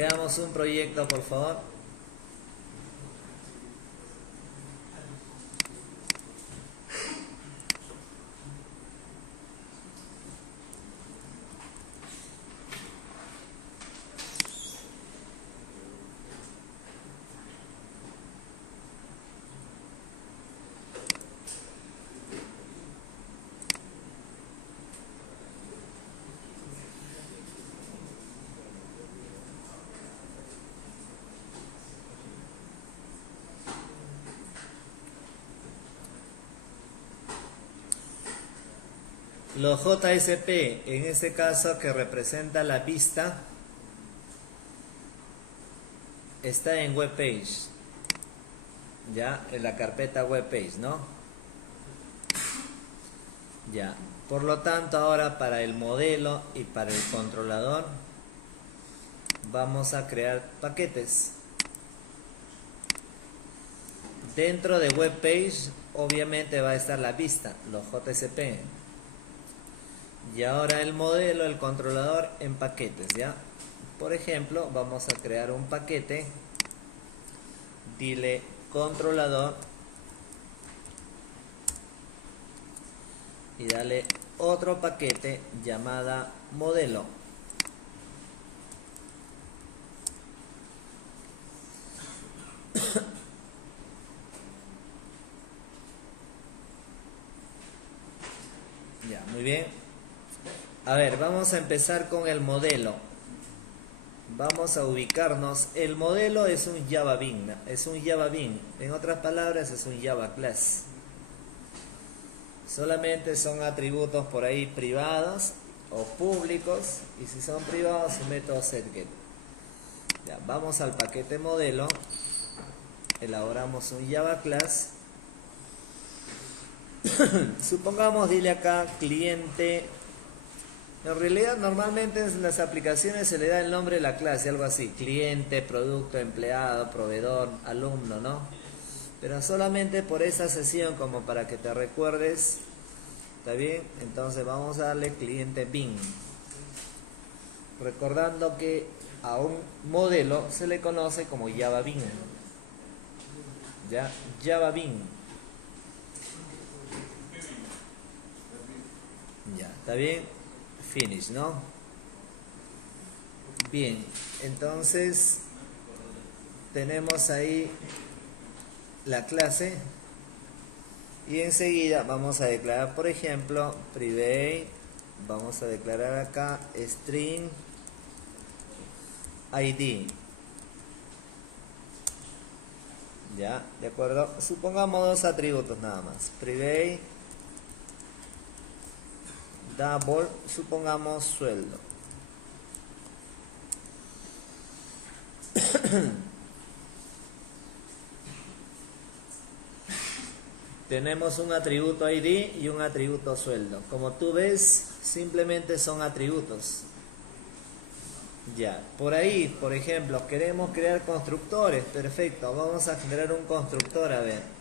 Creamos un proyecto, por favor. Los JSP, en este caso que representa la vista, está en web page, ya, en la carpeta web page, ¿no? Ya, por lo tanto ahora para el modelo y para el controlador vamos a crear paquetes. Dentro de web page obviamente va a estar la vista, los JSP. Y ahora el modelo, el controlador en paquetes, ¿ya? Por ejemplo, vamos a crear un paquete. Dile controlador. Y dale otro paquete llamada modelo. Ya, muy bien. A ver, vamos a empezar con el modelo. Vamos a ubicarnos. El modelo es un Java Bean, es un Java Bean. En otras palabras, es un Java Class. Solamente son atributos por ahí privados o públicos. Y si son privados, su método setGet. Ya, vamos al paquete modelo. Elaboramos un Java Class. Supongamos, dile acá, cliente. En realidad normalmente en las aplicaciones se le da el nombre de la clase, algo así, cliente, producto, empleado, proveedor, alumno, ¿no? Pero solamente por esa sesión, como para que te recuerdes, ¿está bien? Entonces vamos a darle cliente Bean. Recordando que a un modelo se le conoce como Java Bean. ¿Ya? Java Bean. Ya, ¿está bien? Finish, ¿no? Bien, entonces tenemos ahí la clase y enseguida vamos a declarar, por ejemplo, private, vamos a declarar acá string id. Ya, de acuerdo, supongamos dos atributos nada más, private double, supongamos sueldo. Tenemos un atributo ID y un atributo sueldo. Como tú ves, simplemente son atributos. Ya, por ahí, por ejemplo, queremos crear constructores. Perfecto, vamos a generar un constructor, a ver.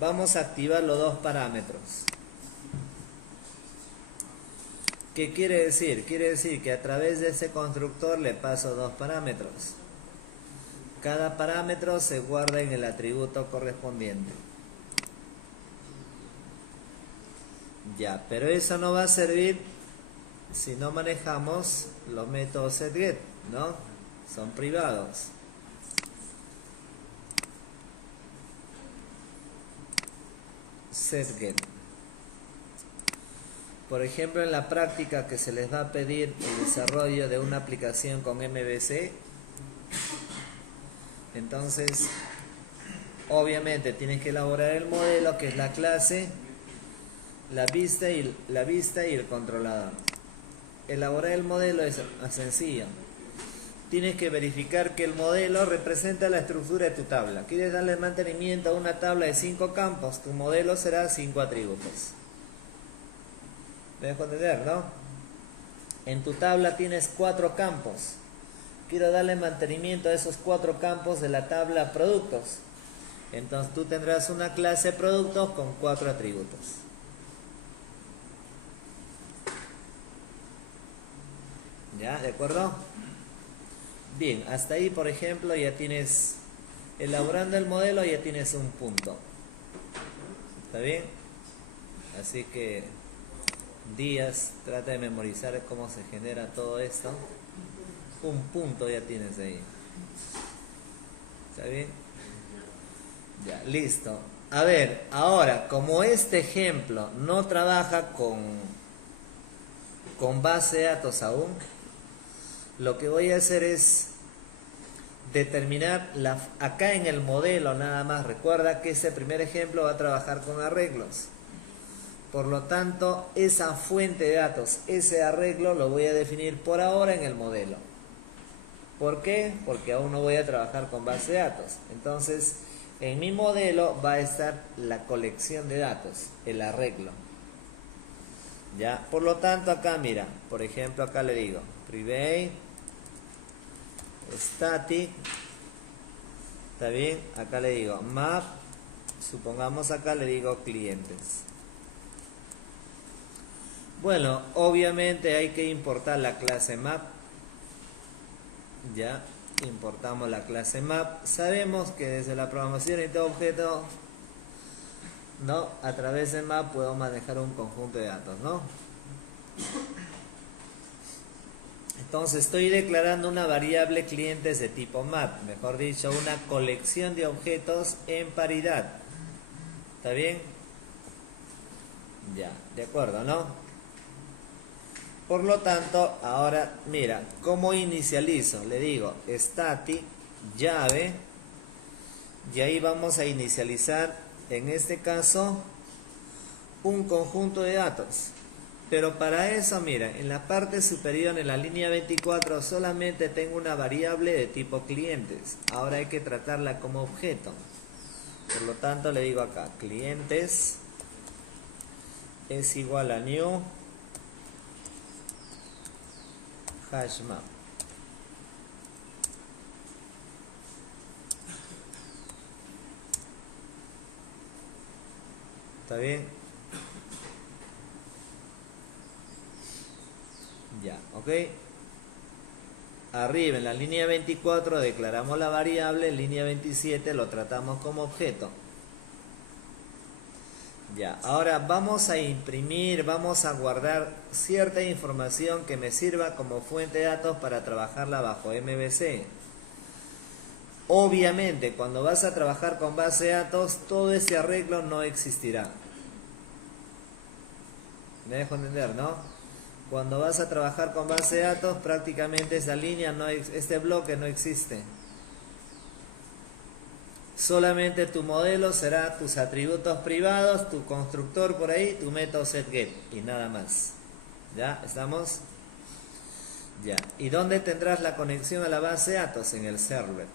Vamos a activar los dos parámetros. ¿Qué quiere decir? Quiere decir que a través de ese constructor le paso dos parámetros. Cada parámetro se guarda en el atributo correspondiente. Ya, pero eso no va a servir si no manejamos los métodos setGet, ¿no? Son privados. setGet. Por ejemplo, en la práctica que se les va a pedir el desarrollo de una aplicación con MVC, entonces obviamente tienes que elaborar el modelo, que es la clase, la vista y el controlador. Elaborar el modelo es sencillo. Tienes que verificar que el modelo representa la estructura de tu tabla. Quieres darle mantenimiento a una tabla de 5 campos, tu modelo será 5 atributos. ¿Me dejo entender, no? En tu tabla tienes 4 campos. Quiero darle mantenimiento a esos 4 campos de la tabla productos. Entonces tú tendrás una clase productos con 4 atributos. ¿Ya? ¿De acuerdo? Bien, hasta ahí, por ejemplo, ya tienes, elaborando el modelo, ya tienes un punto. ¿Está bien? Así que, Díaz, trata de memorizar cómo se genera todo esto. Un punto ya tienes ahí. ¿Está bien? Ya, listo. A ver, ahora, como este ejemplo no trabaja con base de datos aún, lo que voy a hacer es determinar acá en el modelo nada más. Recuerda que ese primer ejemplo va a trabajar con arreglos. Por lo tanto, esa fuente de datos, ese arreglo lo voy a definir por ahora en el modelo. ¿Por qué? Porque aún no voy a trabajar con base de datos. Entonces, en mi modelo va a estar la colección de datos, el arreglo. ¿Ya? Por lo tanto, acá mira, por ejemplo, acá le digo private static, ¿está bien? Acá le digo map, supongamos acá le digo clientes. Bueno, obviamente hay que importar la clase map. Ya, importamos la clase map. Sabemos que desde la programación de objeto, ¿no? A través de map puedo manejar un conjunto de datos, ¿no? Entonces estoy declarando una variable clientes de tipo map, mejor dicho, una colección de objetos en paridad. ¿Está bien? Ya, de acuerdo, ¿no? Por lo tanto, ahora mira, ¿cómo inicializo? Le digo static llave y ahí vamos a inicializar, en este caso, un conjunto de datos. Pero para eso, mira, en la parte superior, en la línea 24, solamente tengo una variable de tipo clientes. Ahora hay que tratarla como objeto. Por lo tanto, le digo acá, clientes es igual a new hashmap. ¿Está bien? Ya, ok. Arriba en la línea 24 declaramos la variable, en línea 27 lo tratamos como objeto. Ya, ahora vamos a imprimir, vamos a guardar cierta información que me sirva como fuente de datos para trabajarla bajo MVC. Obviamente, cuando vas a trabajar con base de datos, todo ese arreglo no existirá. Me dejo entender, ¿no? Cuando vas a trabajar con base de datos, prácticamente esa línea, este bloque no existe. Solamente tu modelo será tus atributos privados, tu constructor por ahí, tu método setGet y nada más. ¿Ya? ¿Estamos? Ya. ¿Y dónde tendrás la conexión a la base de datos? En el server.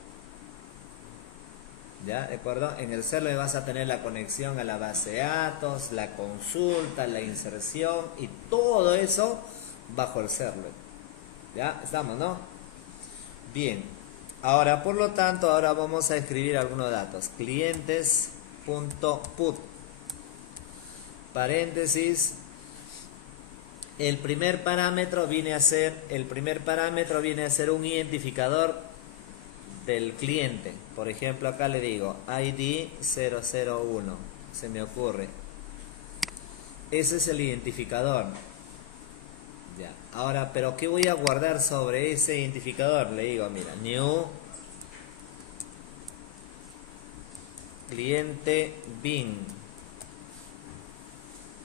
¿Ya? ¿De acuerdo? En el server vas a tener la conexión a la base de datos, la consulta, la inserción y todo eso bajo el server. ¿Ya? ¿Estamos, no? Bien. Ahora, por lo tanto, ahora vamos a escribir algunos datos. Clientes.put paréntesis. El primer parámetro viene a ser un identificador del cliente. Por ejemplo, acá le digo ID 001. Se me ocurre. Ese es el identificador. Ya. Ahora, pero ¿qué voy a guardar sobre ese identificador? Le digo, mira, new cliente bin.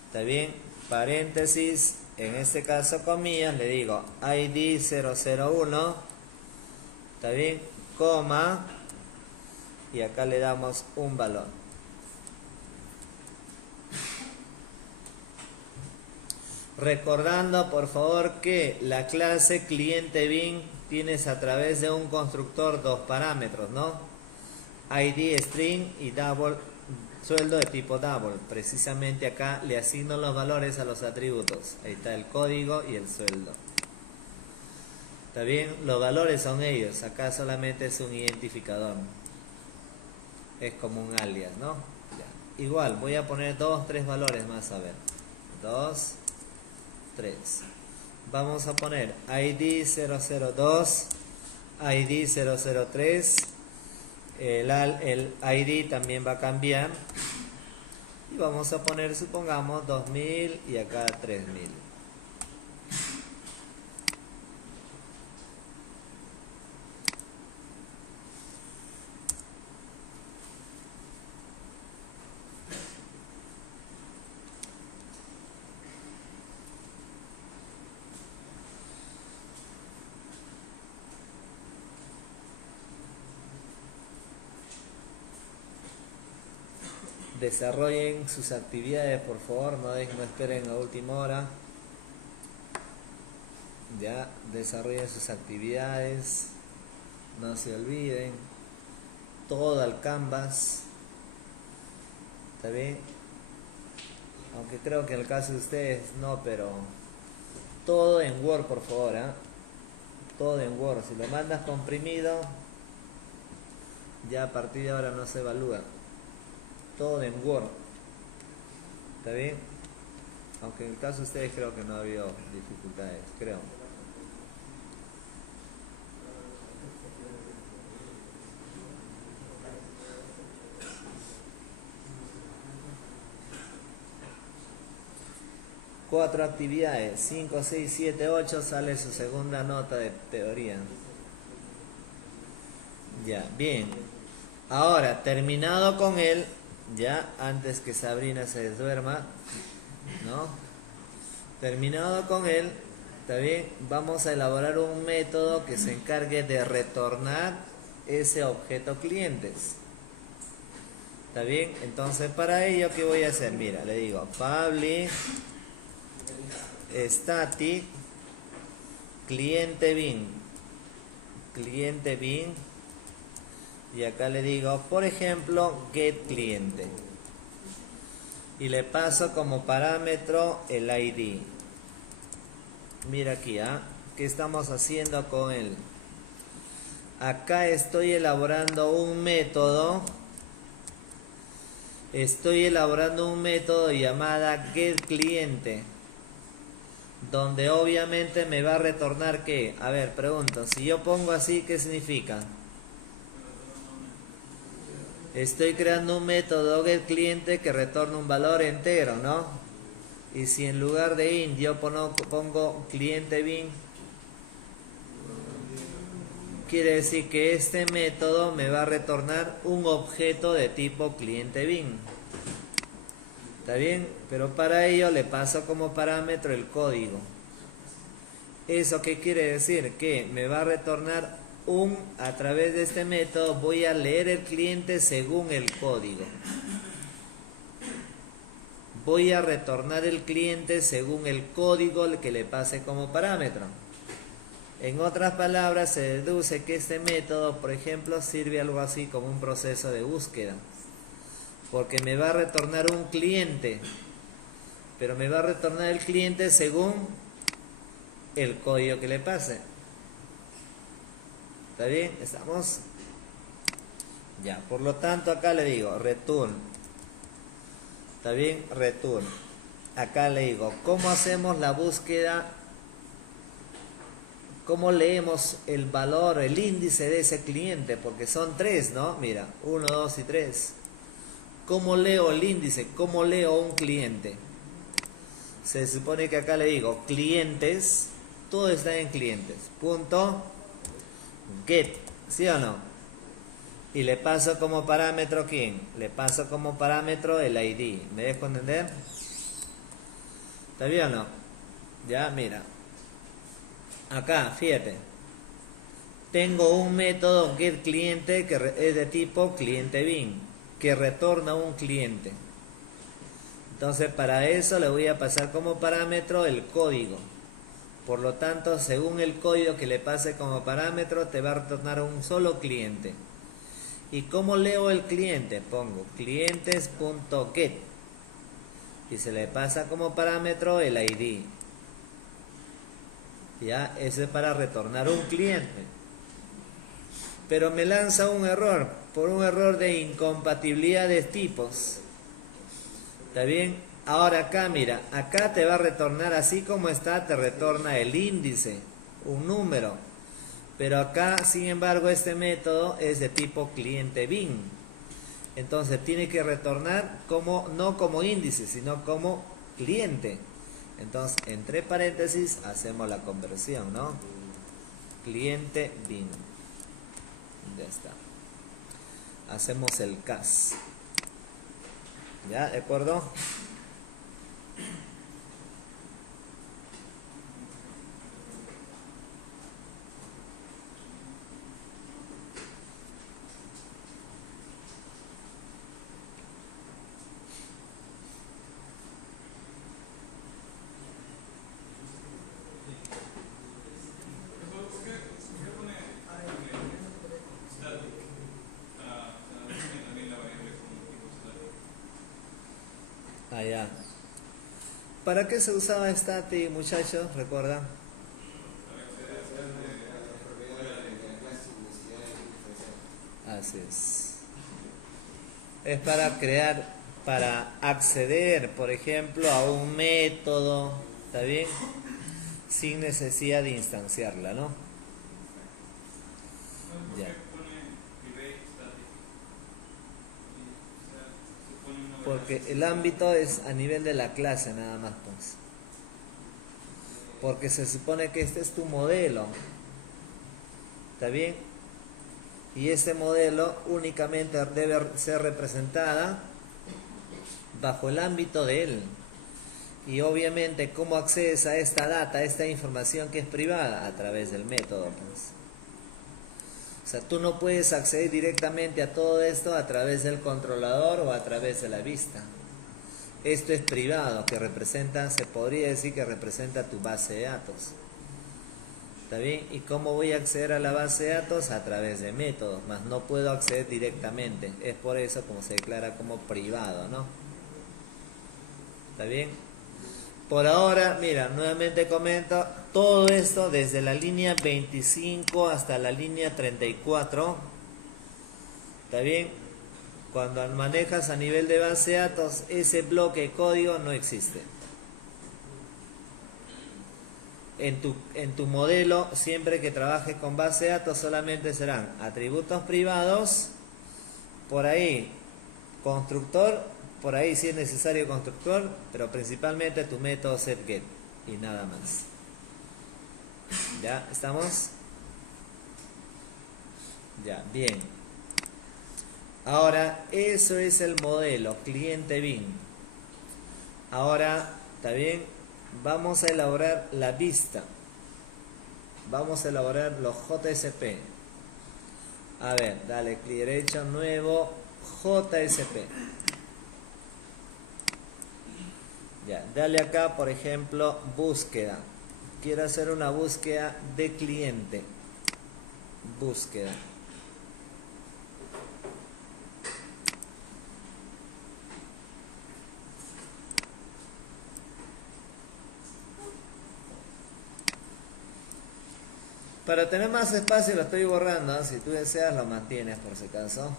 ¿Está bien? Paréntesis, en este caso comillas, le digo ID 001. ¿Está bien? Coma. Y acá le damos un valor. Recordando por favor que la clase cliente bin tienes a través de un constructor dos parámetros, ¿no? ID string y double, sueldo de tipo double. Precisamente acá le asigno los valores a los atributos. Ahí está el código y el sueldo. ¿Está bien? Los valores son ellos. Acá solamente es un identificador. Es como un alias, ¿no? Ya. Igual, voy a poner 2, 3 valores más, a ver. 2, 3. vamos a poner ID 002, ID 003, el ID también va a cambiar y vamos a poner, supongamos, 2000 y acá 3000. Desarrollen sus actividades, por favor, no esperen a última hora. Ya, desarrollen sus actividades, no se olviden, todo al Canvas, ¿está bien? Aunque creo que en el caso de ustedes no, pero todo en Word, por favor, ¿eh? Todo en Word. Si lo mandas comprimido, ya a partir de ahora no se evalúa. Todo en Word, ¿está bien? Aunque en el caso de ustedes creo que no ha habido dificultades, creo. Cuatro actividades, 5, 6, 7, 8, sale su segunda nota de teoría. Ya, bien. Ahora, terminado con él, ya antes que Sabrina se duerma, ¿no? Terminado con él, ¿está bien? Vamos a elaborar un método que se encargue de retornar ese objeto clientes. ¿Está bien? Entonces, para ello, ¿qué voy a hacer? Mira, le digo, public static cliente bin, y acá le digo, por ejemplo, get cliente, y le paso como parámetro el ID. Mira aquí, ¿qué estamos haciendo con él? Acá estoy elaborando un método. Llamada getCliente, donde obviamente me va a retornar ¿qué? A ver, pregunto, si yo pongo así, ¿qué significa? Estoy creando un método getCliente que retorna un valor entero, ¿no? Y si en lugar de int yo pongo cliente bin, quiere decir que este método me va a retornar un objeto de tipo cliente bin. ¿Está bien? Pero para ello le paso como parámetro el código. ¿Eso qué quiere decir? Que me va a retornar a través de este método voy a leer el cliente según el código. Voy a retornar el cliente según el código que le pase como parámetro. En otras palabras, se deduce que este método, por ejemplo, sirve algo así como un proceso de búsqueda. Porque me va a retornar un cliente, pero me va a retornar el cliente según el código que le pase. ¿Está bien? ¿Estamos? Ya, por lo tanto acá le digo return. ¿Está bien? Return. Acá le digo, ¿cómo hacemos la búsqueda? ¿Cómo leemos el valor, el índice de ese cliente? Porque son 3, ¿no? Mira, 1, 2 y 3. ¿Cómo leo el índice? ¿Cómo leo un cliente? Se supone que acá le digo clientes, todo está en clientes. Punto get, ¿sí o no? Y le paso como parámetro ¿quién? Le paso como parámetro el ID. ¿Me dejo entender? ¿Está bien o no? Ya, mira. Acá, fíjate. Tengo un método getCliente que es de tipo cliente bin, que retorna un cliente. Entonces para eso le voy a pasar como parámetro el código. Por lo tanto, según el código que le pase como parámetro, te va a retornar un solo cliente. ¿Y cómo leo el cliente? Pongo clientes.get y se le pasa como parámetro el ID. Ya, eso es para retornar un cliente. Pero me lanza un error, por un error de incompatibilidad de tipos. ¿Está bien? Ahora acá, mira, acá te va a retornar así como está, te retorna el índice, un número. Pero acá, sin embargo, este método es de tipo cliente bin. Entonces tiene que retornar como, no como índice, sino como cliente. Entonces, entre paréntesis, hacemos la conversión, ¿no? Cliente bin. Ya está. Hacemos el cas. ¿Ya? ¿De acuerdo? Allá. ¿Para qué se usaba static, muchachos? ¿Recuerdan? Así es. Es para crear, para acceder, por ejemplo, a un método, ¿está bien? Sin necesidad de instanciarla, ¿no? Ya. Porque el ámbito es a nivel de la clase nada más, pues. Porque se supone que este es tu modelo, ¿está bien? Y ese modelo únicamente debe ser representada bajo el ámbito de él. Y obviamente, ¿cómo accedes a esta data, a esta información que es privada? A través del método, pues. O sea, tú no puedes acceder directamente a todo esto a través del controlador o a través de la vista. Esto es privado, que representa, se podría decir que representa tu base de datos. ¿Está bien? ¿Y cómo voy a acceder a la base de datos? A través de métodos, más no puedo acceder directamente. Es por eso como se declara como privado, ¿no? ¿Está bien? Por ahora, mira, nuevamente comento, todo esto desde la línea 25 hasta la línea 34, ¿está bien? Cuando manejas a nivel de base de datos, ese bloque de código no existe. En tu modelo, siempre que trabajes con base de datos, solamente serán atributos privados, por ahí constructor, por ahí si es necesario constructor, pero principalmente tu método setGet y nada más. ¿Ya? ¿Estamos? Ya, bien. Ahora, eso es el modelo cliente bin. Ahora, ¿está bien? Vamos a elaborar la vista. Vamos a elaborar los JSP. A ver, dale clic derecho, nuevo, JSP. Ya, dale acá, por ejemplo, búsqueda. Quiero hacer una búsqueda de cliente. Búsqueda. Para tener más espacio lo estoy borrando, si tú deseas lo mantienes por si acaso.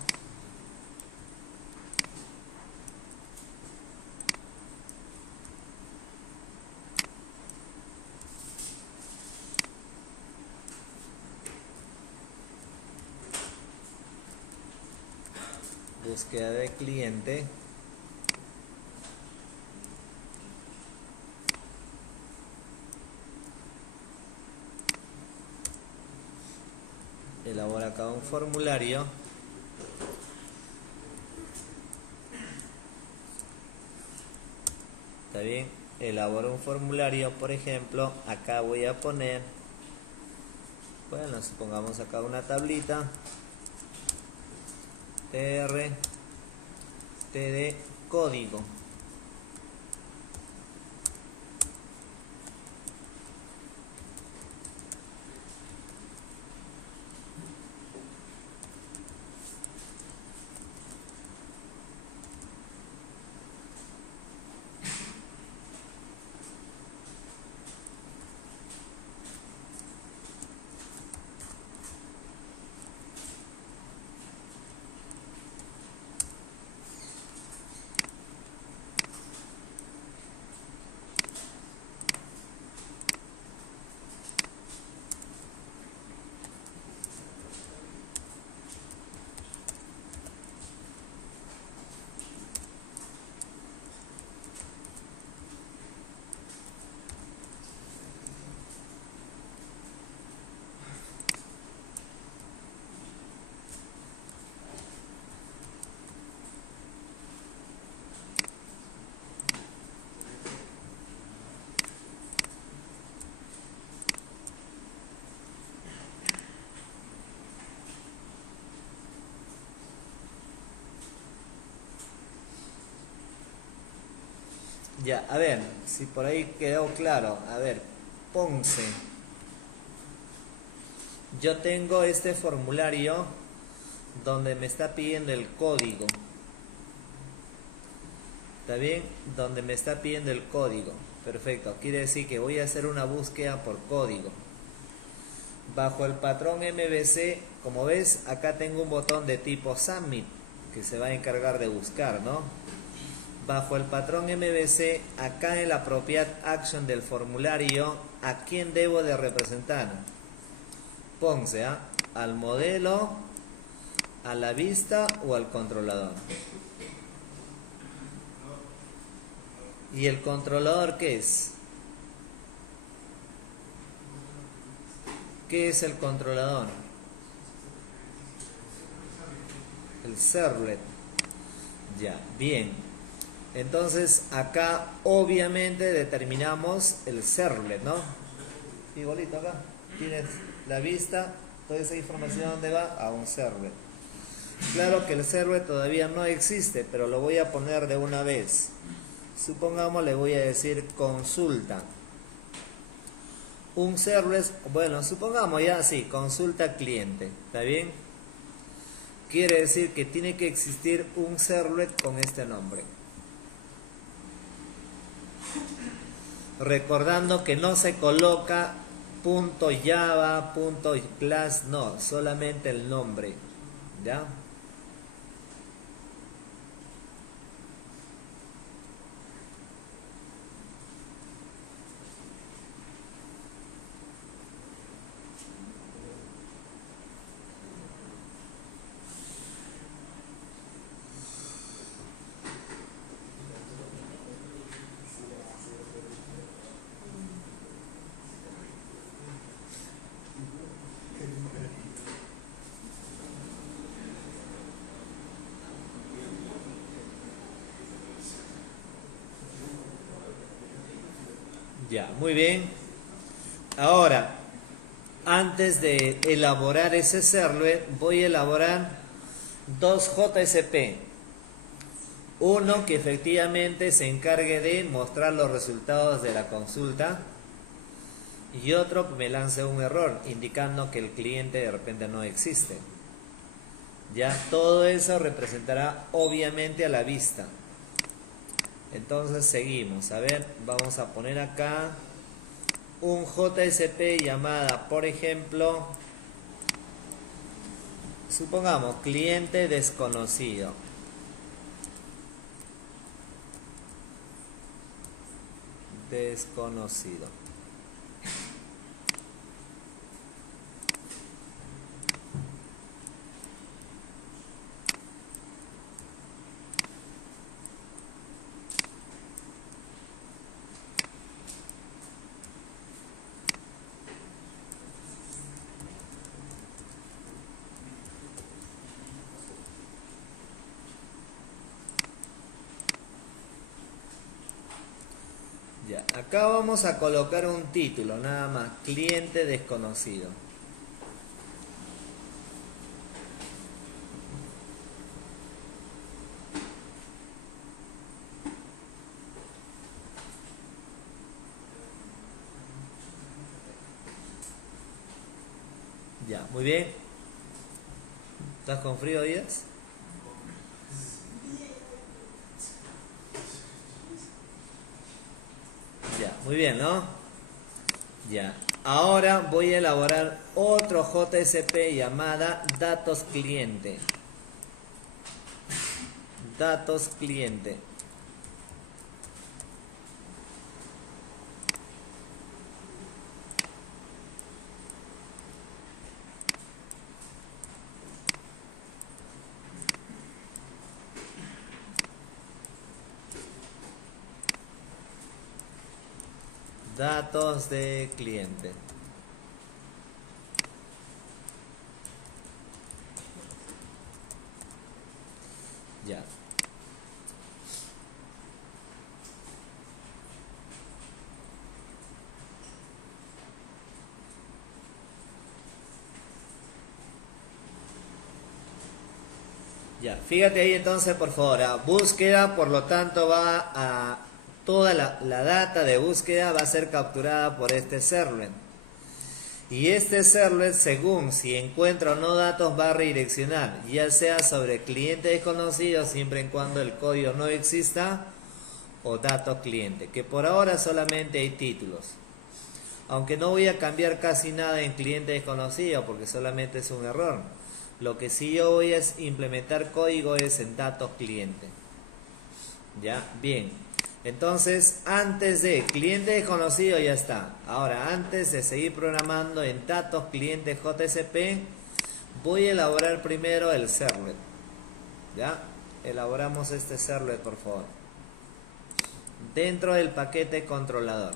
Búsqueda de cliente. Elabora acá un formulario. ¿Está bien? Elabora un formulario, por ejemplo, acá voy a poner, bueno, supongamos acá una tablita, tr, td, código. Ya, a ver, si por ahí quedó claro. A ver, Ponce. Yo tengo este formulario donde me está pidiendo el código. ¿Está bien? Donde me está pidiendo el código. Perfecto. Quiere decir que voy a hacer una búsqueda por código. Bajo el patrón MVC, como ves, acá tengo un botón de tipo Submit que se va a encargar de buscar, ¿no? Bajo el patrón MVC, acá en la propiedad action del formulario, ¿a quién debo de representar? Ponce, ¿ah? ¿Al modelo, a la vista o al controlador? ¿Y el controlador qué es? ¿Qué es el controlador? El servlet. Ya, bien. Entonces acá obviamente determinamos el servlet, ¿no? Igualito acá. Tienes la vista, toda esa información ¿dónde va? A un servlet. Claro que el servlet todavía no existe, pero lo voy a poner de una vez. Supongamos le voy a decir consulta. Un servlet, bueno, supongamos ya así, consulta cliente, ¿está bien? Quiere decir que tiene que existir un servlet con este nombre. Recordando que no se coloca .java, .class, no, solamente el nombre, ¿ya? Ya, muy bien. Ahora, antes de elaborar ese servlet, voy a elaborar dos JSP. Uno que efectivamente se encargue de mostrar los resultados de la consulta y otro que me lance un error indicando que el cliente de repente no existe. Ya todo eso representará obviamente a la vista. Entonces seguimos. A ver, vamos a poner acá un JSP llamada, por ejemplo, supongamos cliente desconocido. Desconocido. Ya, acá vamos a colocar un título, nada más, cliente desconocido. Ya, muy bien. ¿Estás con frío, Díaz? Ya, muy bien, ¿no? Ya. Ahora voy a elaborar otro JSP llamada datos cliente. Datos cliente. Datos de cliente. Ya. Ya, fíjate ahí entonces por favor, búsqueda por lo tanto va a toda la data de búsqueda va a ser capturada por este servlet. Y este servlet, según si encuentra o no datos, va a redireccionar, ya sea sobre cliente desconocido, siempre y cuando el código no exista, o datos cliente, que por ahora solamente hay títulos. Aunque no voy a cambiar casi nada en cliente desconocido, porque solamente es un error. Lo que sí yo voy a implementar código es en datos cliente. Ya, bien. Entonces, antes de cliente desconocido ya está. Ahora, antes de seguir programando en datos cliente JSP, voy a elaborar primero el servlet. ¿Ya? Elaboramos este servlet, por favor. Dentro del paquete controlador.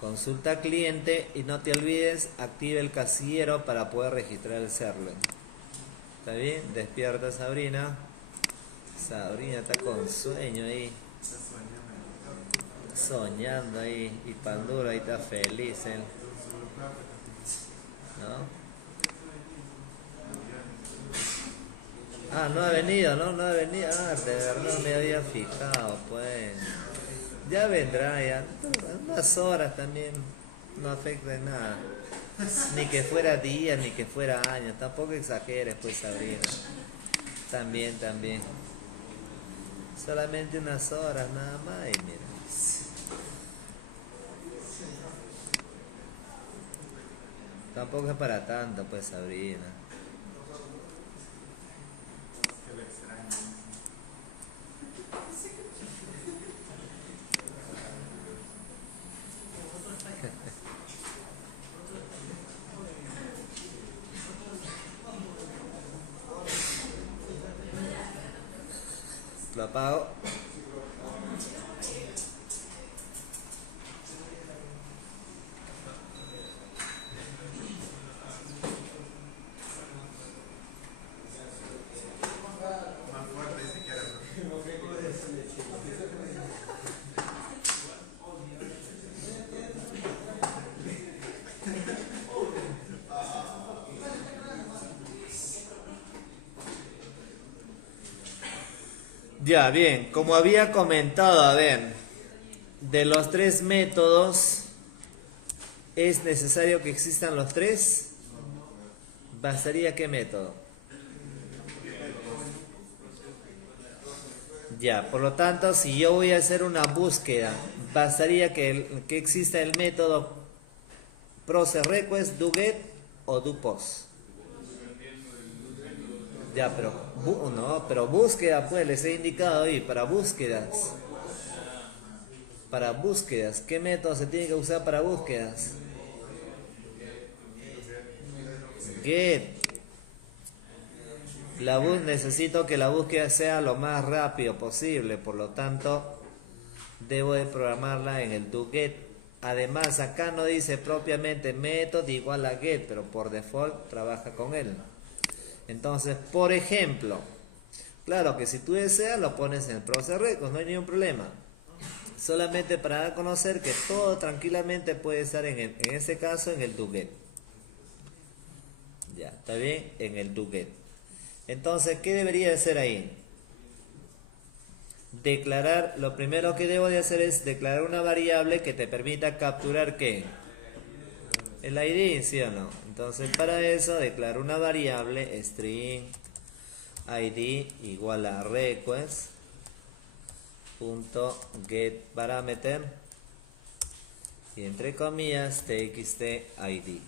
Consulta cliente y no te olvides, activa el casillero para poder registrar el servlet. ¿Está bien? Despierta Sabrina. Sabrina está con sueño ahí. Soñando ahí. Y Panduro ahí está feliz él. ¿No? Ah, no ha venido, ¿no? No ha venido. Ah, de verdad me había fijado, pues. Ya vendrá, ya. Unas horas también. No afecta en nada. Ni que fuera días, ni que fuera años. Tampoco exageres, pues, Sabrina. También. Solamente unas horas nada más y mira. Tampoco es para tanto, pues, Sabrina. Lo apago. Ya, bien, como había comentado, a ver, de los tres métodos, ¿es necesario que existan los tres? ¿Bastaría qué método? Ya, por lo tanto, si yo voy a hacer una búsqueda, ¿bastaría que exista el método processRequest, doGet o doPost? Ya, pero búsqueda, pues les he indicado ahí, para búsquedas. Para búsquedas, ¿qué método se tiene que usar para búsquedas? Get. Necesito que la búsqueda sea lo más rápido posible, por lo tanto, debo de programarla en el doGet. Además, acá no dice propiamente método igual a get, pero por default trabaja con él. Entonces, por ejemplo, claro que si tú deseas lo pones en el processRequest, no hay ningún problema. Solamente para dar a conocer que todo tranquilamente puede estar en este caso en el doGet. Ya, ¿está bien? En el doGet. Entonces, ¿qué debería de hacer ahí? Declarar, lo primero que debo de hacer es declarar una variable que te permita capturar ¿qué? El ID, ¿sí o no? Entonces para eso declaro una variable string id igual a request punto get parameter y entre comillas txt id.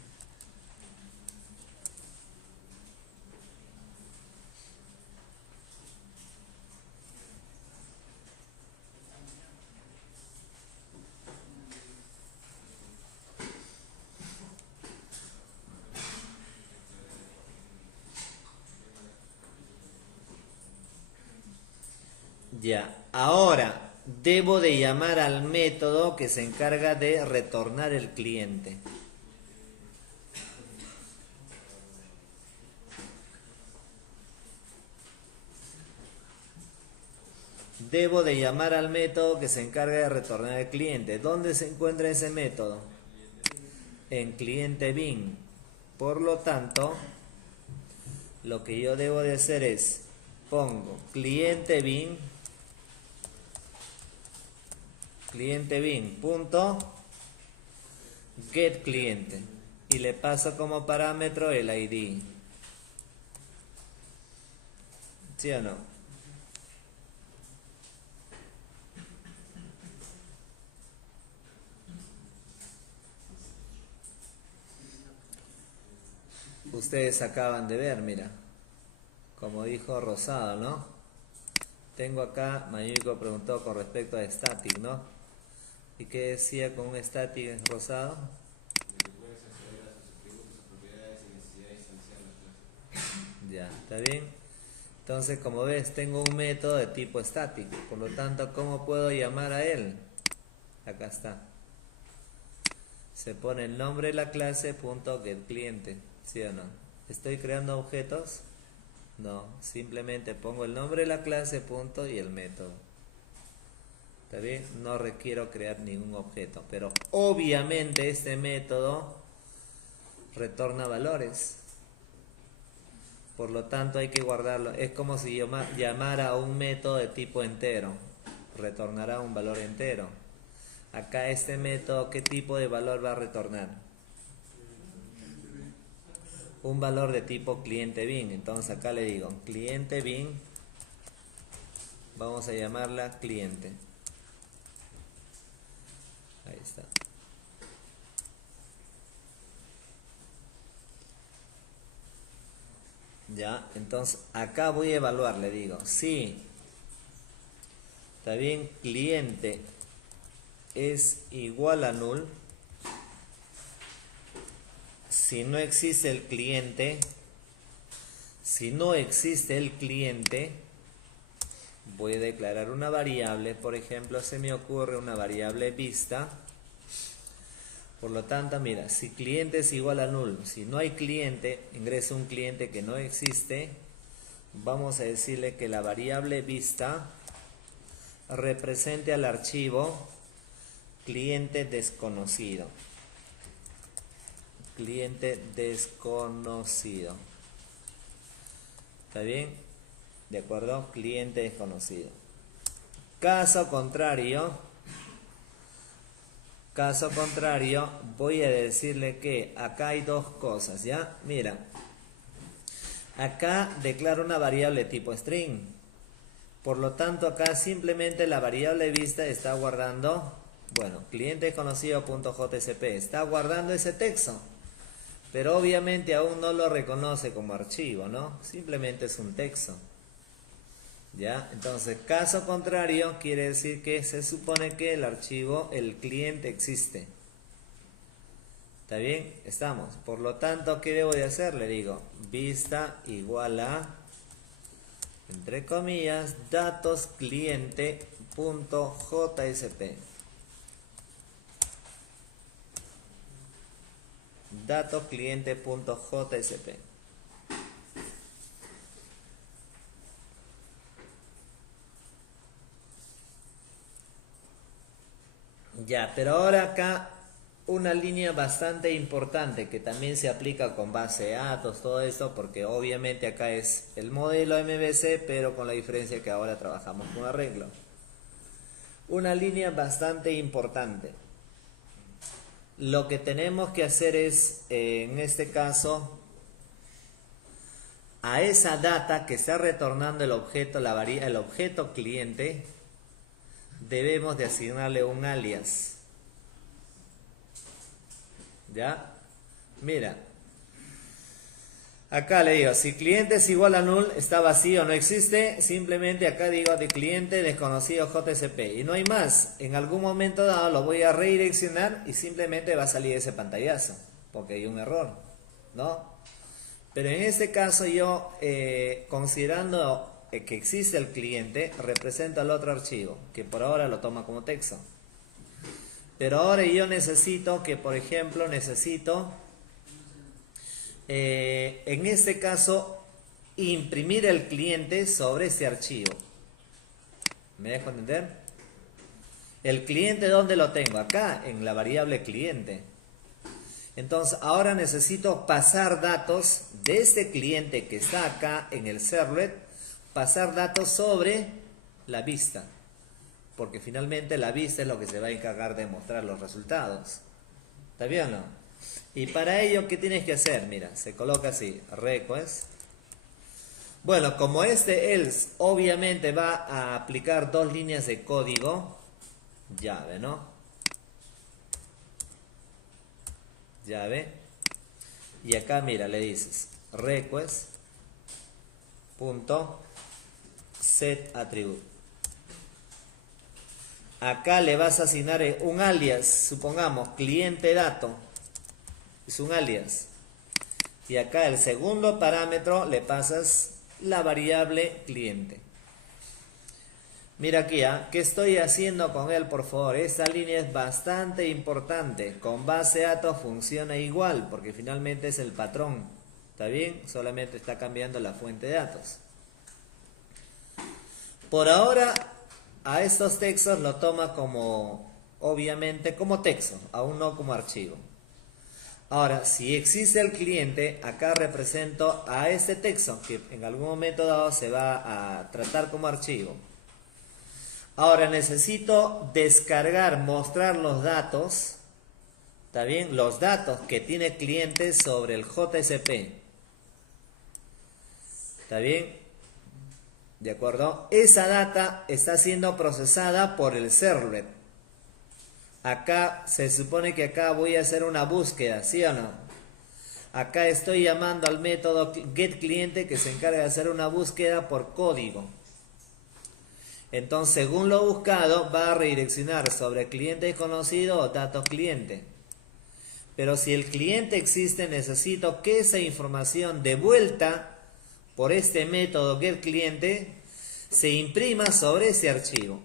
Ya, ahora debo de llamar al método que se encarga de retornar el cliente. Debo de llamar al método que se encarga de retornar el cliente. ¿Dónde se encuentra ese método? En cliente bin. Por lo tanto, lo que yo debo de hacer es, pongo cliente bin punto get cliente y le paso como parámetro el ID. ¿Sí o no? Ustedes acaban de ver, mira, como dijo Rosado, ¿no? Tengo acá, Mayuko preguntó con respecto a static, ¿no? ¿Y qué decía con un static Rosado? Ya, ¿está bien? Entonces, como ves, tengo un método de tipo static. Por lo tanto, ¿cómo puedo llamar a él? Acá está. Se pone el nombre de la clase punto get cliente, ¿sí o no? ¿Estoy creando objetos? No, simplemente pongo el nombre de la clase punto y el método. ¿Está bien? No requiero crear ningún objeto, pero obviamente este método retorna valores. Por lo tanto hay que guardarlo. Es como si yo llamara a un método de tipo entero. Retornará un valor entero. Acá este método, ¿qué tipo de valor va a retornar? Un valor de tipo cliente bin. Entonces acá le digo cliente bin. Vamos a llamarla cliente. Ahí está. Ya, entonces acá voy a evaluar, le digo, si está bien, cliente es igual a null, si no existe el cliente, voy a declarar una variable, por ejemplo, se me ocurre una variable vista. Por lo tanto, mira, si cliente es igual a null, si no hay cliente, ingresa un cliente que no existe, vamos a decirle que la variable vista represente al archivo cliente desconocido. Cliente desconocido. ¿Está bien? ¿De acuerdo? Cliente desconocido. Caso contrario, voy a decirle que acá hay dos cosas, ¿ya? Mira, acá declaro una variable tipo string. Por lo tanto, acá simplemente la variable vista está guardando, bueno, cliente desconocido.jcp, está guardando ese texto. Pero obviamente aún no lo reconoce como archivo, ¿no? Simplemente es un texto. ¿Ya? Entonces, caso contrario quiere decir que se supone que el archivo, el cliente existe. ¿Está bien? Estamos. Por lo tanto, ¿qué debo de hacer? Le digo, vista igual a, entre comillas, datos cliente.jsp. Datos cliente.jsp. Ya, pero ahora acá una línea bastante importante que también se aplica con base de datos, todo esto, porque obviamente acá es el modelo MVC, pero con la diferencia que ahora trabajamos con arreglo. Una línea bastante importante. Lo que tenemos que hacer es, en este caso, a esa data que está retornando el objeto, el objeto cliente, debemos de asignarle un alias. ¿Ya? Mira. Acá le digo, si cliente es igual a null, está vacío, no existe, simplemente acá digo de cliente desconocido JSP. Y no hay más. En algún momento dado lo voy a redireccionar y simplemente va a salir ese pantallazo. Porque hay un error, ¿no? Pero en este caso yo, considerando que existe el cliente, represento al otro archivo, que por ahora lo toma como texto. Pero ahora yo necesito que, por ejemplo, en este caso, imprimir el cliente sobre este archivo. ¿Me dejo entender? El cliente, ¿dónde lo tengo? Acá, en la variable cliente. Entonces ahora necesito pasar datos de este cliente que está acá en el servlet, pasar datos sobre la vista, porque finalmente la vista es lo que se va a encargar de mostrar los resultados. ¿Está bien o no? Y para ello, ¿qué tienes que hacer? Mira, se coloca así, request. Bueno, como este else obviamente va a aplicar dos líneas de código, llave, ¿no? Llave. Y acá, mira, le dices request punto set attribute. Acá le vas a asignar un alias, supongamos cliente dato, es un alias. Y acá el segundo parámetro le pasas la variable cliente. Mira aquí, ¿qué estoy haciendo con él, por favor? Esta línea es bastante importante. Con base de datos funciona igual, porque finalmente es el patrón. ¿Está bien? Solamente está cambiando la fuente de datos. Por ahora, a estos textos lo toma como, obviamente, como texto, aún no como archivo. Ahora, si existe el cliente, acá represento a este texto, que en algún momento dado se va a tratar como archivo. Ahora necesito descargar, mostrar los datos, ¿está bien? Los datos que tiene cliente sobre el JSP. ¿Está bien? ¿De acuerdo? Esa data está siendo procesada por el servlet. Acá se supone que acá voy a hacer una búsqueda, ¿sí o no? Acá estoy llamando al método getCliente que se encarga de hacer una búsqueda por código. Entonces, según lo buscado, va a redireccionar sobre cliente desconocido o datos cliente. Pero si el cliente existe, necesito que esa información de vuelta por este método getCliente se imprima sobre ese archivo.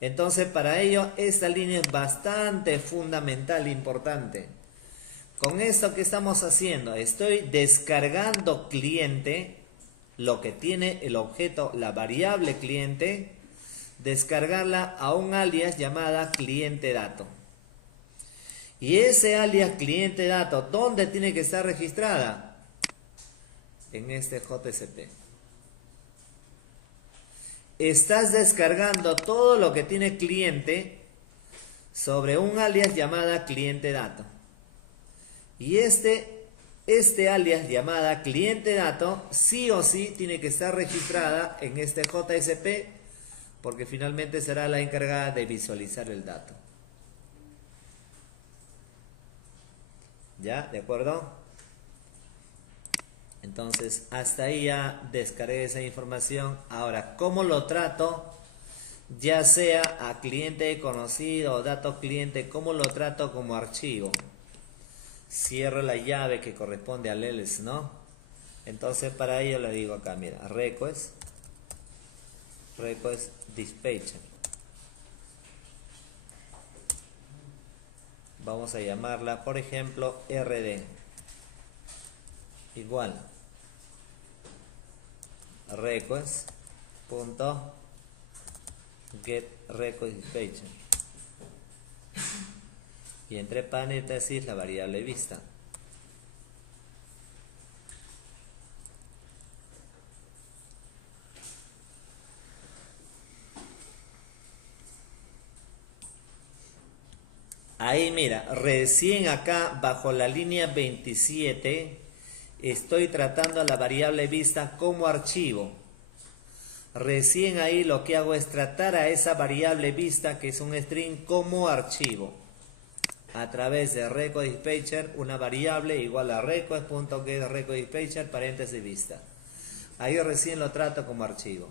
Entonces, para ello, esta línea es bastante fundamental e importante. Con esto que estamos haciendo, estoy descargando cliente, lo que tiene el objeto, la variable cliente, descargarla a un alias llamada cliente dato. Y ese alias cliente dato, ¿dónde tiene que estar registrada? En este JSP. Estás descargando todo lo que tiene cliente sobre un alias llamada cliente dato. Y este alias llamada cliente dato sí o sí tiene que estar registrada en este JSP, porque finalmente será la encargada de visualizar el dato. ¿Ya? ¿De acuerdo? Entonces, hasta ahí ya descargué esa información. Ahora, ¿cómo lo trato? Ya sea a cliente conocido o dato cliente, ¿cómo lo trato como archivo? Cierro la llave que corresponde al else, ¿no? Entonces, para ello le digo acá, mira, request dispatcher. Vamos a llamarla, por ejemplo, rd. Igual. Request punto get request dispatcher. Y entre paréntesis la variable vista. Ahí mira, recién acá bajo la línea 27 estoy tratando a la variable vista como archivo. Recién ahí lo que hago es tratar a esa variable vista, que es un string, como archivo. A través de requestDispatcher, una variable igual a request.getRequestDispatcher, paréntesis vista. Ahí recién lo trato como archivo.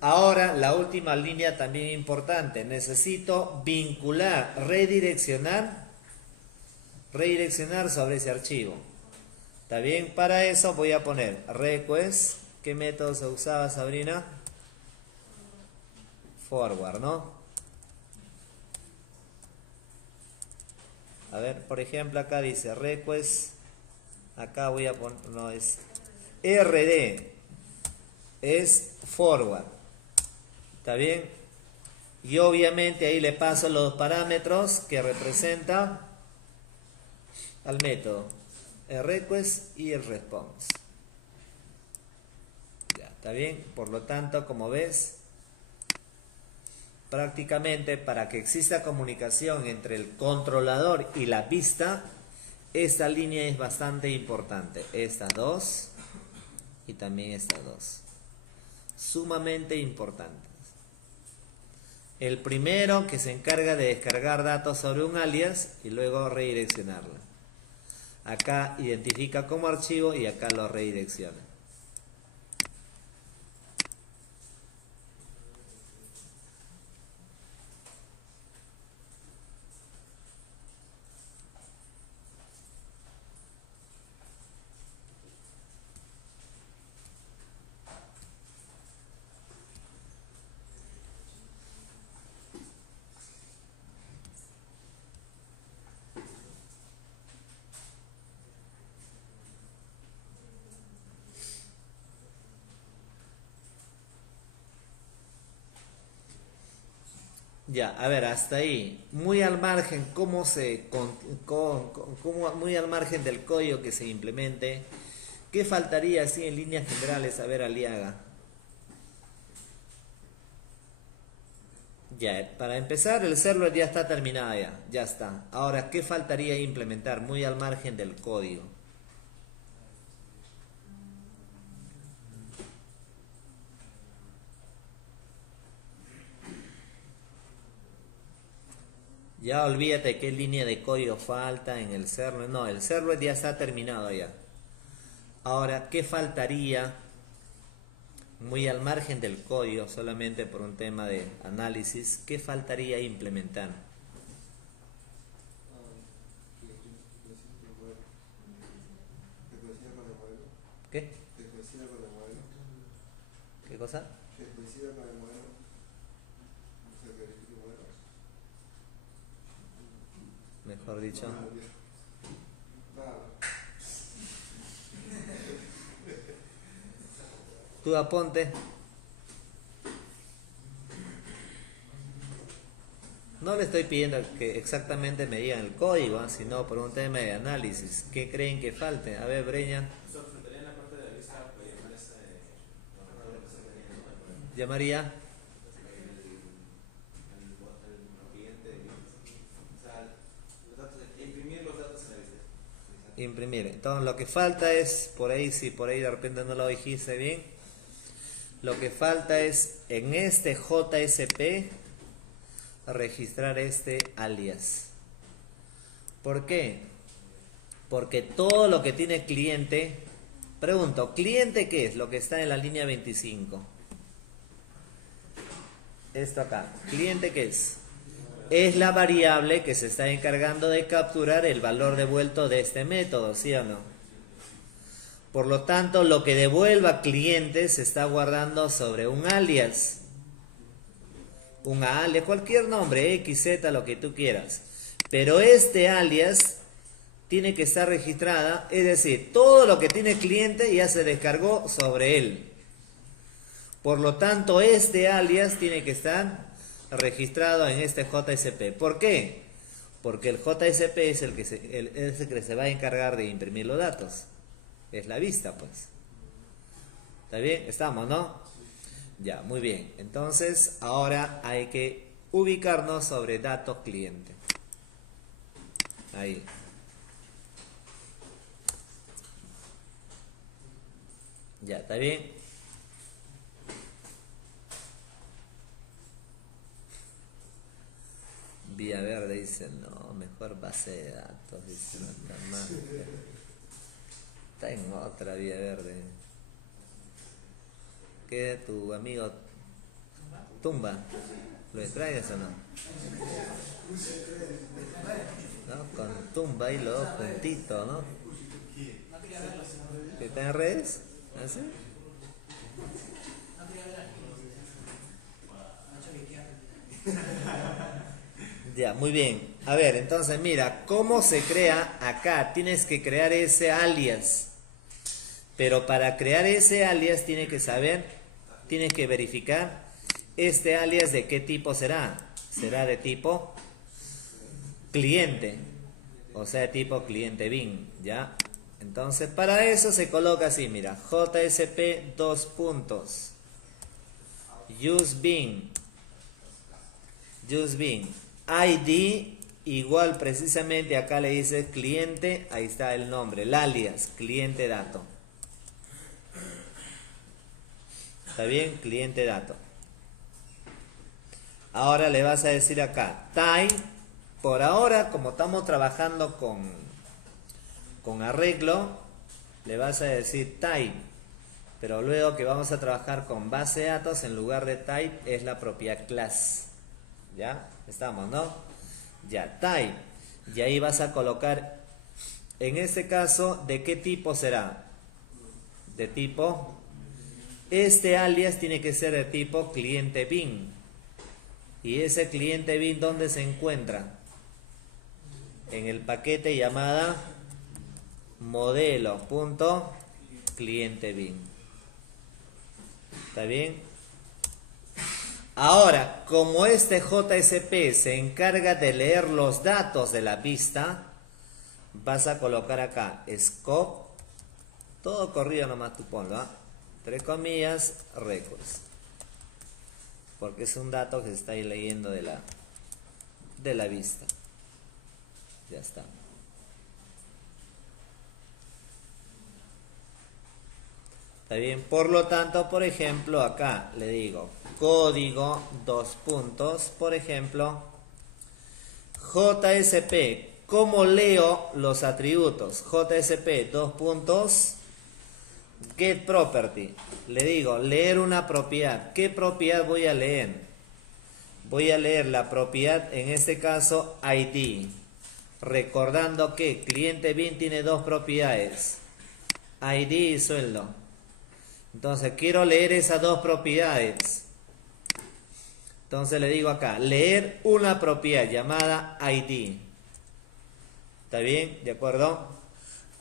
Ahora, la última línea también importante. Necesito vincular, redireccionar sobre ese archivo. ¿Está bien? Para eso voy a poner request. ¿Qué método se usaba, Sabrina? Forward, ¿no? A ver, por ejemplo, acá dice request. Acá voy a poner, no es rd. Es forward. ¿Está bien? Y obviamente ahí le paso los parámetros que representa al método, el request y el response. Ya, ¿está bien? Por lo tanto, como ves, prácticamente para que exista comunicación entre el controlador y la vista, esta línea es bastante importante. Estas dos y también estas dos. Sumamente importantes. El primero que se encarga de descargar datos sobre un alias y luego redireccionarlo. Acá identifica como archivo y acá lo redirecciona. Ya, a ver, hasta ahí. Muy al margen, muy al margen del código que se implemente. ¿Qué faltaría así en líneas generales? A ver, Aliaga. Ya, para empezar, el server ya está terminado ya está. Ahora, ¿qué faltaría implementar muy al margen del código? Ya olvídate qué línea de código falta en el server. No, el server ya está terminado ya. Ahora, ¿qué faltaría muy al margen del código, solamente por un tema de análisis? ¿Qué faltaría implementar? ¿Qué? ¿Qué cosa? Mejor dicho. Tú aponte. No le estoy pidiendo que exactamente me digan el código, sino por un tema de análisis. ¿Qué creen que falte? A ver, Breña. ¿Llamaría? Imprimir. Entonces lo que falta es, por ahí, si por ahí de repente no lo dijiste bien, lo que falta es en este JSP registrar este alias. ¿Por qué? Porque todo lo que tiene cliente, pregunto, ¿cliente qué es? Lo que está en la línea 25. Esto acá, ¿cliente qué es? Es la variable que se está encargando de capturar el valor devuelto de este método, ¿sí o no? Por lo tanto, lo que devuelva cliente se está guardando sobre un alias. Un alias, cualquier nombre, X, Z, lo que tú quieras. Pero este alias tiene que estar registrada, es decir, todo lo que tiene cliente ya se descargó sobre él. Por lo tanto, este alias tiene que estar registrado en este JSP. ¿Por qué? Porque el JSP es el que se va a encargar de imprimir los datos. Es la vista, pues. ¿Está bien? Estamos, ¿no? Ya, muy bien. Entonces, ahora hay que ubicarnos sobre datos cliente. Ahí. Ya, ¿está bien? Vía Verde dice, no, mejor base de datos, dice, no está más. Está en otra Vía Verde. ¿Qué tu amigo Tumba? ¿Lo extraes o no? ¿No? Con Tumba y los dos juntitos, ¿no? ¿Que está en redes? ¿Así? Ya, muy bien. A ver, entonces mira, ¿cómo se crea acá? Tienes que crear ese alias. Pero para crear ese alias tienes que saber, tienes que verificar este alias de qué tipo será. Será de tipo cliente. O sea, de tipo cliente bin, ¿ya? Entonces, para eso se coloca así, mira, JSP dos puntos. Use bin. Use bin. ID igual precisamente acá le dice cliente, ahí está el nombre, el alias, cliente dato. ¿Está bien? Cliente dato. Ahora le vas a decir acá, type, por ahora, como estamos trabajando con arreglo, le vas a decir type. Pero luego que vamos a trabajar con base de datos, en lugar de type es la propiedad class. ¿Ya? Estamos, ¿no? Ya, type. Y ahí vas a colocar, en este caso, ¿de qué tipo será? De tipo, este alias tiene que ser de tipo cliente bin. Y ese cliente bin, ¿dónde se encuentra? En el paquete llamada modelo.cliente bin. ¿Está bien? Ahora, como este JSP se encarga de leer los datos de la vista, vas a colocar acá scope, todo corrido nomás tú ponlo, ¿ah? Entre comillas, records. Porque es un dato que se está ahí leyendo de la vista. Ya está. ¿Está bien? Por lo tanto, por ejemplo, acá le digo código, dos puntos, por ejemplo, JSP. ¿Cómo leo los atributos? JSP, dos puntos, get property. Le digo, leer una propiedad. ¿Qué propiedad voy a leer? Voy a leer la propiedad, en este caso, ID. Recordando que cliente bin tiene dos propiedades, ID y sueldo. Entonces quiero leer esas dos propiedades. Entonces le digo acá, leer una propiedad llamada ID. ¿Está bien? ¿De acuerdo?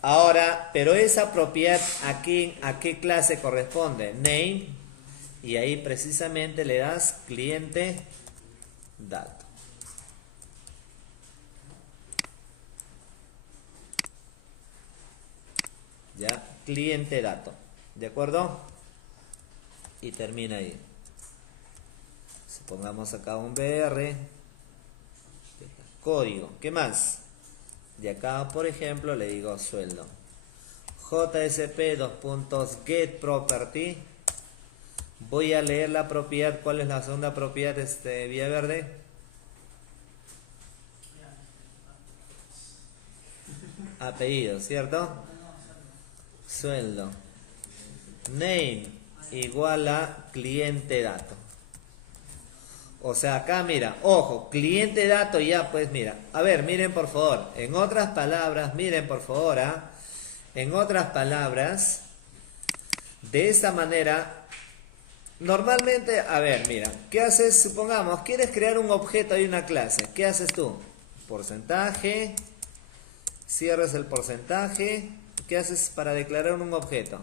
Ahora, pero esa propiedad aquí, ¿a qué clase corresponde? Name. Y ahí precisamente le das cliente dato. Ya, cliente dato. ¿De acuerdo? Y termina ahí. Pongamos acá un BR. Código. ¿Qué más? De acá, por ejemplo, le digo sueldo. JSP, dos puntos, get property. Voy a leer la propiedad. ¿Cuál es la segunda propiedad de Villaverde? Apellido, ¿cierto? Sueldo. Name igual a cliente dato. O sea, acá mira, ojo, cliente dato ya, pues mira. A ver, miren por favor. En otras palabras, miren por favor, ¿ah? En otras palabras, de esta manera, normalmente, a ver, mira, ¿qué haces? Supongamos, quieres crear un objeto y una clase. ¿Qué haces tú? Porcentaje, cierras el porcentaje. ¿Qué haces para declarar un objeto?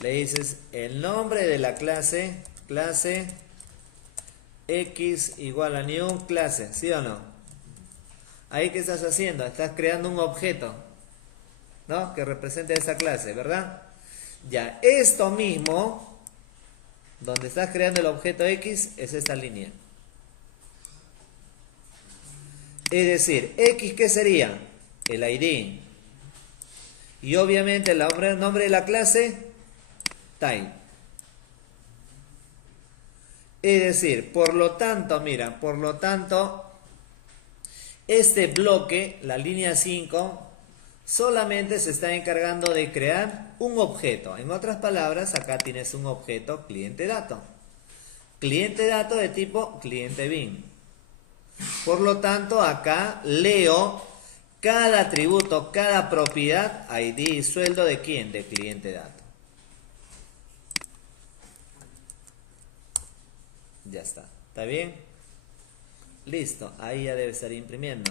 Le dices el nombre de la clase, clase X igual a new clase, ¿sí o no? Ahí, ¿qué estás haciendo? Estás creando un objeto, ¿no? Que represente esa clase, ¿verdad? Ya, esto mismo, donde estás creando el objeto X, es esta línea. Es decir, X, ¿qué sería? El ID. Y obviamente el nombre de la clase, type. Es decir, por lo tanto, mira, por lo tanto, este bloque, la línea 5, solamente se está encargando de crear un objeto. En otras palabras, acá tienes un objeto cliente dato. Cliente dato de tipo cliente bin. Por lo tanto, acá leo cada atributo, cada propiedad, ID y sueldo de quién, de cliente dato. Ya está. ¿Está bien? Listo. Ahí ya debe estar imprimiendo.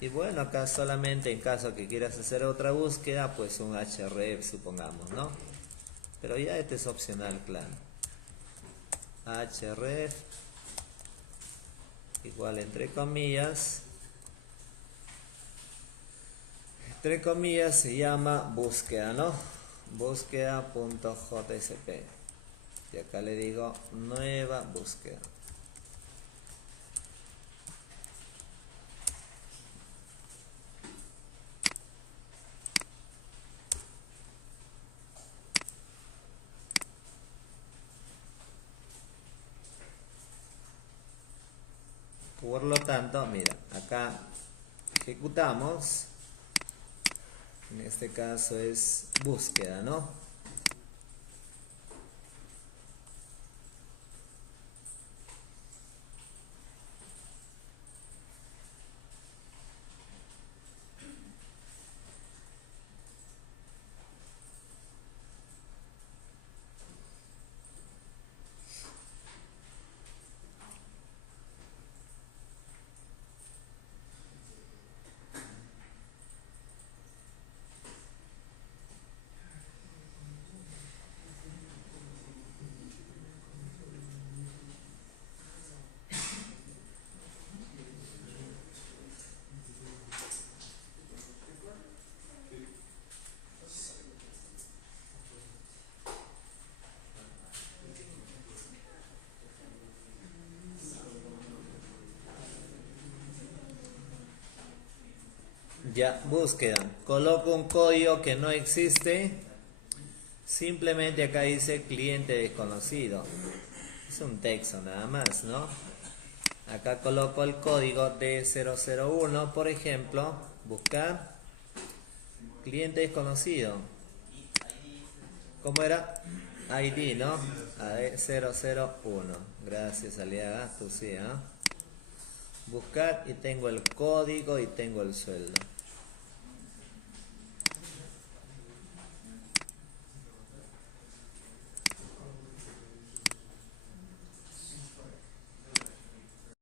Y bueno, acá solamente en caso que quieras hacer otra búsqueda, pues un href supongamos, ¿no? Pero ya este es opcional, claro. Href igual entre comillas entre comillas se llama búsqueda, ¿no? Búsqueda.jsp. Y acá le digo nueva búsqueda. Por lo tanto, mira, acá ejecutamos. En este caso es búsqueda, ¿no? Ya, búsqueda. Coloco un código que no existe. Simplemente acá dice cliente desconocido. Es un texto nada más, ¿no? Acá coloco el código D001, por ejemplo. Buscar cliente desconocido. ¿Cómo era? ID, ¿no? AD001. Gracias, Aliaga. Tú sí, ¿eh? Buscar y tengo el código y tengo el sueldo.